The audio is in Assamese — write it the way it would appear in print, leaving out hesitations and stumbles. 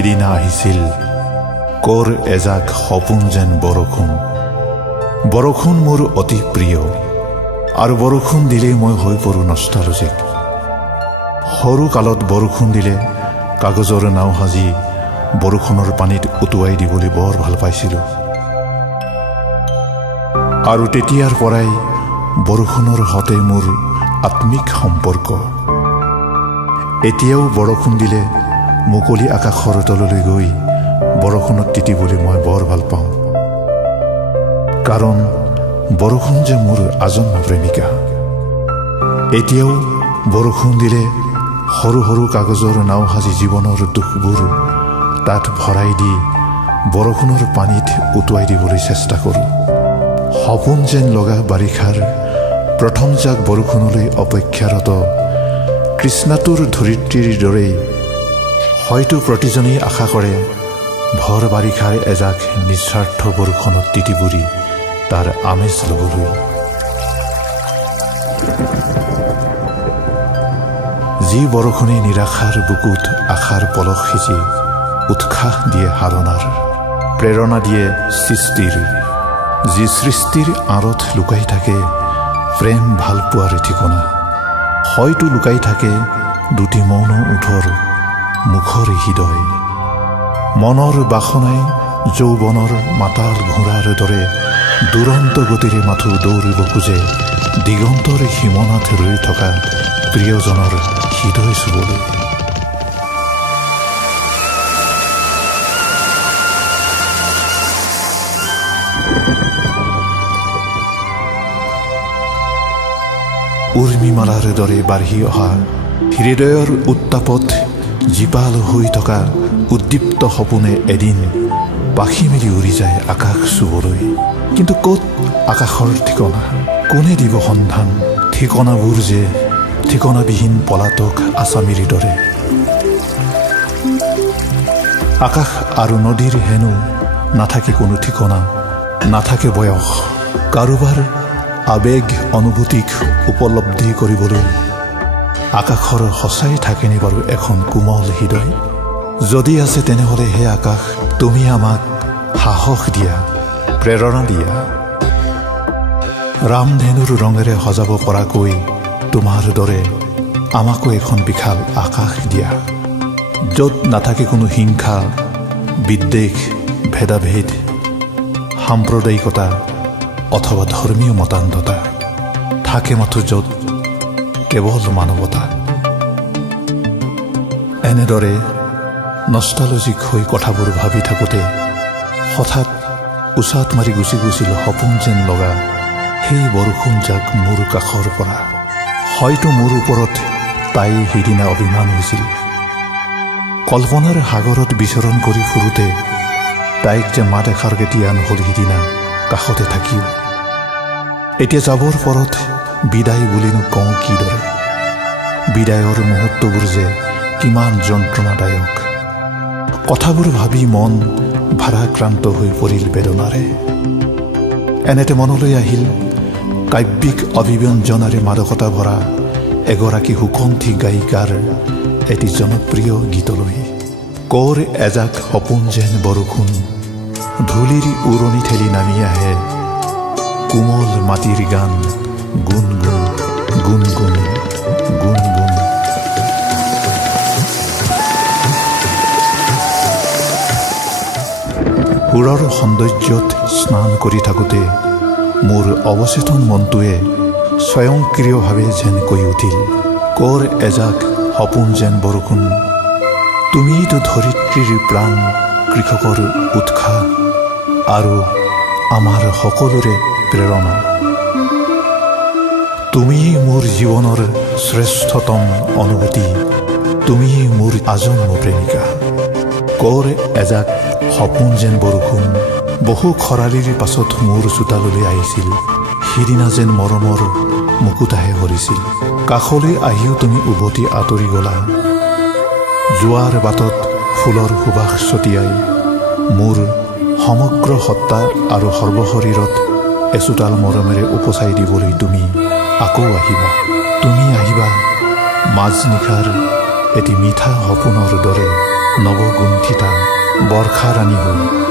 সিদিনা আহিছিল কৰ এজাক সপোন যেন বৰষুণ। বৰষুণ মোৰ অতি প্ৰিয় আৰু বৰষুণ দিলেই মই হৈ পৰোঁ নষ্টালজিক। সৰু কালত বৰষুণ দিলে কাগজৰ নাও সাজি বৰষুণৰ পানীত উটুৱাই দিবলৈ বৰ ভাল পাইছিলোঁ। আৰু তেতিয়াৰ পৰাই বৰষুণৰ সতে মোৰ আত্মিক সম্পৰ্ক। এতিয়াও বৰষুণ দিলে মুকলি আকাশৰ তললৈ গৈ বৰষুণত তিতিবলৈ মই বৰ ভাল পাওঁ। কাৰণ বৰষুণ যে মোৰ আজন্ম প্ৰেমিকা। এতিয়াও বৰষুণ দিলে সৰু সৰু কাগজৰ নাও সাজি জীৱনৰ দুখবোৰ তাত ভৰাই দি বৰষুণৰ পানীত উটুৱাই দিবলৈ চেষ্টা কৰোঁ। সপোন যেন লগা বাৰিষাৰ প্ৰথম জাক বৰষুণলৈ অপেক্ষাৰত কৃষ্ণাতুৰ ধৰিত্ৰীৰ দৰেই হয়তো প্ৰতিজনেই আশা কৰে ভৰ বাৰিষাৰ এজাক নিস্বাৰ্থ বৰষুণত তিতিবুৰি তাৰ আমেজ ল'বলৈ। যি বৰষুণে নিৰাশাৰ বুকুত আশাৰ পলস সিঁচি উৎসাহ দিয়ে সাধনাৰ, প্ৰেৰণা দিয়ে সৃষ্টিৰ, যি সৃষ্টিৰ আঁৰত লুকাই থাকে প্ৰেম ভাল পোৱাৰ ঠিকনা, হয়তো লুকাই থাকে দুটি মৌন ওঠৰ মুখৰ হৃদয়। মনৰ বাসনাই যৌৱনৰ মাতাল ঘোঁৰাৰ দৰে দুৰন্ত গতিৰে মাথো দৌৰিব খোজে দিগন্তৰ সীমনাত ৰৈ থকা প্ৰিয়জনৰ হৃদয় চুবলৈ। উৰ্মিমালাৰ দৰে বাঢ়ি অহা হৃদয়ৰ উত্তাপত জীপাল হৈ থকা উদ্দীপ্ত সপোনে এদিন পাখি মেলি উৰি যায় আকাশ চুবলৈ। কিন্তু ক'ত আকাশৰ ঠিকনা? কোনে দিব সন্ধান? ঠিকনাবোৰ যে ঠিকনাবিহীন পলাতক আছামীৰ দৰে। আকাশ আৰু নদীৰ হেনো নাথাকে কোনো ঠিকনা, নাথাকে বয়স। কাৰোবাৰ আবেগ অনুভূতিক উপলব্ধি কৰিবলৈ আকাশৰ সঁচাই থাকেনে বাৰু এখন কোমল হৃদয়? যদি আছে তেনেহ'লে হে আকাশ, তুমি আমাক সাহস দিয়া, প্ৰেৰণা দিয়া। ৰামধেনুৰ ৰঙেৰে সজাব পৰাকৈ তোমাৰ দৰে আমাকো এখন বিশাল আকাশ দিয়া, য'ত নাথাকে কোনো হিংসা, বিদ্বেষ, ভেদাভেদ, সাম্প্ৰদায়িকতা অথবা ধৰ্মীয় মতান্ধতা। থাকে মাথো য'ত কেৱল মানৱতা। এনেদৰে নষ্টালজিক হৈ কথাবোৰ ভাবি থাকোঁতে হঠাৎ উচাত মাৰি গুচি গৈছিল সপোন যেন লগা সেই বৰষুণ জাক মোৰ কাষৰ পৰা। হয়তো মোৰ ওপৰত তাই সিদিনা অভিমান হৈছিল। কল্পনাৰ সাগৰত বিচৰণ কৰি ফুৰোঁতে তাইক যে মাত এষাৰ কেতিয়া নহ'ল সিদিনা কাষতে থাকিও। এতিয়া যাবৰ পৰত বিদায় বুলিনো কওঁ কিদৰে? বিদায়ৰ মুহূৰ্তবোৰ যে কিমান যন্ত্ৰণাদায়ক। কথাবোৰ ভাবি মন ভাৰাক্ৰান্ত হৈ পৰিল বেদনাৰে। এনেতে মনলৈ আহিল কাব্যিক অভিব্যঞ্জনাৰে মাদকতা ভৰা এগৰাকী সুকণ্ঠী গায়িকাৰ এটি জনপ্ৰিয় গীতলৈ। কৰ এজাক সপোন যেন বৰষুণ, ধূলিৰ উৰণি ঠেলি নামি আহে কোমল মাটিৰ গান, গুণ গুণ গুণ গুণ গুণ গুণ। সুৰৰ সৌন্দৰ্যত স্নান কৰি থাকোঁতে মোৰ অৱচেতন মনটোৱে স্বয়ংক্ৰিয়ভাৱে যেন কৈ উঠিল, কৰ এজাক সপোন যেন বৰষুণ, তুমিতো ধৰিত্ৰীৰ প্ৰাণ, কৃষকৰ উৎসাহ আৰু আমাৰ সকলোৰে প্ৰেৰণা। তুমিয়েই মোৰ জীৱনৰ শ্ৰেষ্ঠতম অনুভূতি, তুমিয়েই মোৰ আজন্ম প্ৰেমিকা। কৰ এজাক সপোন যেন বৰষুণ বহু খৰালিৰ পাছত মোৰ চোতাললৈ আহিছিল। সিদিনা যেন মৰমৰ মুকুতাহে ভৰিছিল। কাষলৈ আহিও তুমি উভতি আঁতৰি গলা। যোৱাৰ বাটত ফুলৰ সুবাস ছটিয়াই মোৰ সমগ্ৰ সত্তা আৰু সৰ্বশৰীৰত এচোতাল মৰমেৰে উপচাই দিবলৈ তুমি আকৌ আহিবা। তুমি আহিবা মাজনিশাৰ এটি মিঠা সপোনৰ দৰে নৱগুণ্ঠিতা বৰ্ষা ৰাণী হৈ